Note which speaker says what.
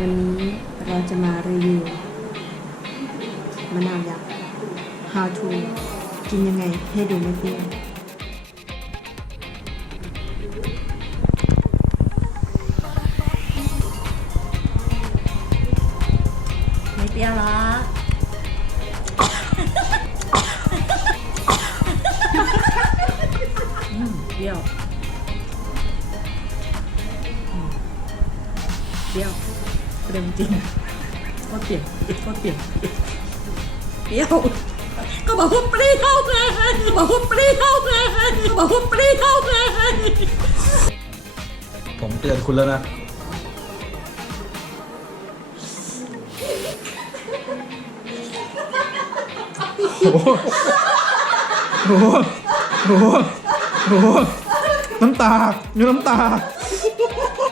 Speaker 1: วันนี้เราจะมารีวิวมะนาวยักษ์ how to กินยังไงให้ดูไม่เปรี้ยว
Speaker 2: ไม่เปรี้ยวหรอกอืมเปรี้ยวเปรี้ยว เปรี้ยวจริงโคตรเปรี้ยวโคตรเปรี้ยวเปรี้ยวก็บอกว่าเปรี้ยวไงบอกว่าเปรี้ยวไงบอกว่าเปรี้ยวไง
Speaker 3: ผมเตือนคุณแล้วนะโอ้โหโอ้โหโอ้โหโอ้โหน้ำตามีน้ำตา